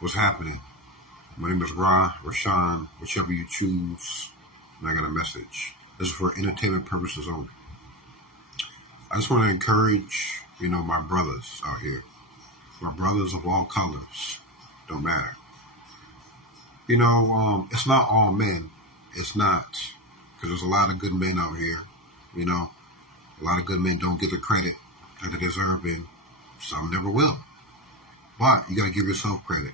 What's happening? My name is Rashawn, whichever you choose, and I got a message. This is for entertainment purposes only. I just want to encourage, my brothers out here. My brothers of all colors. Don't matter. It's not all men. It's not. Because there's a lot of good men out here. A lot of good men don't get the credit that they deserve, and some never will. But you got to give yourself credit.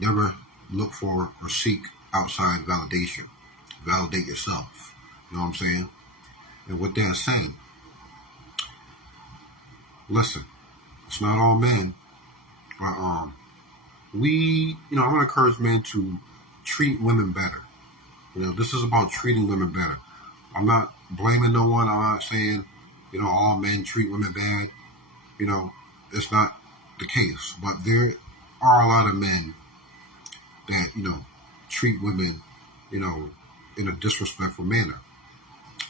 Never look for or seek outside validation. Validate yourself. You know what I'm saying? And with that saying, listen, it's not all men. But I'm gonna encourage men to treat women better. This is about treating women better. I'm not blaming no one. I'm not saying, all men treat women bad. It's not the case. But there are a lot of men that, treat women, in a disrespectful manner.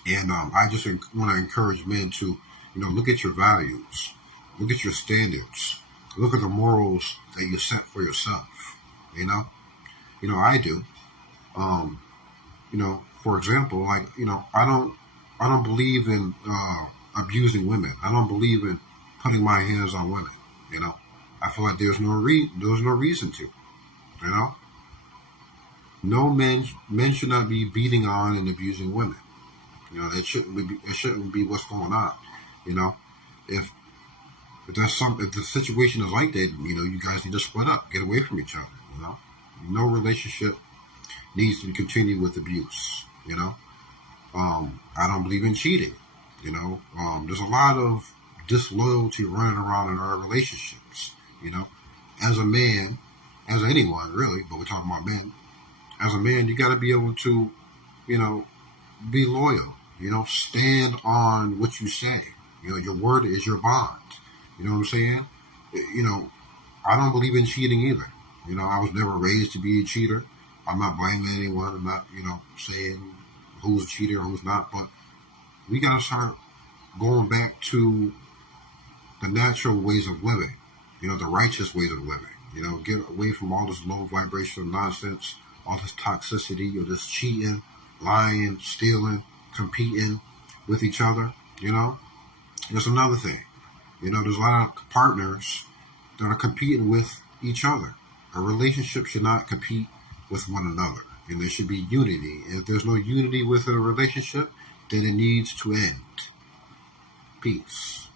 And I just want to encourage men to, look at your values, look at your standards, look at the morals that you set for yourself. I do. For example, I don't believe in abusing women. I don't believe in putting my hands on women. I feel like there's no reason to. No men should not be beating on and abusing women. That shouldn't be what's going on. If if the situation is like that, you guys need to split up, get away from each other. No relationship needs to be continued with abuse. I don't believe in cheating. There's a lot of disloyalty running around in our relationships. As a man, as anyone really, but we're talking about men. As a man, you got to be able to, be loyal. Stand on what you say. Your word is your bond. You know what I'm saying? I don't believe in cheating either. I was never raised to be a cheater. I'm not blaming anyone. I'm not, saying who's a cheater or who's not. But we got to start going back to the natural ways of living. The righteous ways of living. Get away from all this low vibrational nonsense, all this toxicity, or this cheating, lying, stealing, competing with each other. There's another thing. There's a lot of partners that are competing with each other. A relationship should not compete with one another. And there should be unity. If there's no unity within a relationship, then it needs to end. Peace.